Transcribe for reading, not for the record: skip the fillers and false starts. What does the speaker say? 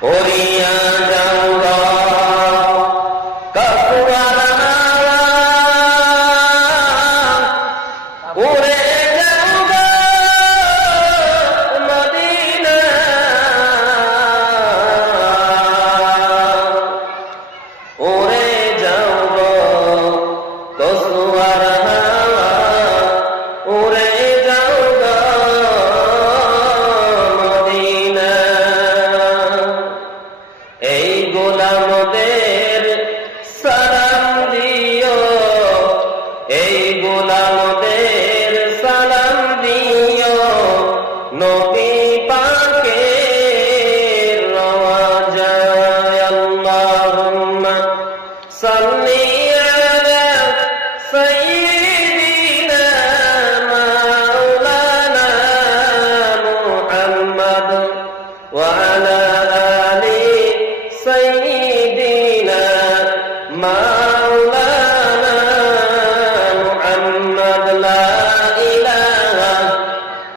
ওরিয়া যাওগা কাকুয়ারা উড়ে যাওগা মদিনা উড়ে যাওগা কসুয়ারা উড়ে যাওগা মদিনা এই গোলামদের সালাম দিও এই গোলামদের সালাম দিও নবী পাকের রওজায় আল্লাহুম্মা সাল্লি আলা সাইয়্যিদিনা মাওলানা মুহাম্মদ ওয়া আলা আলি সাইয়্যিদিনা মাওলানা মুহাম্মদ লা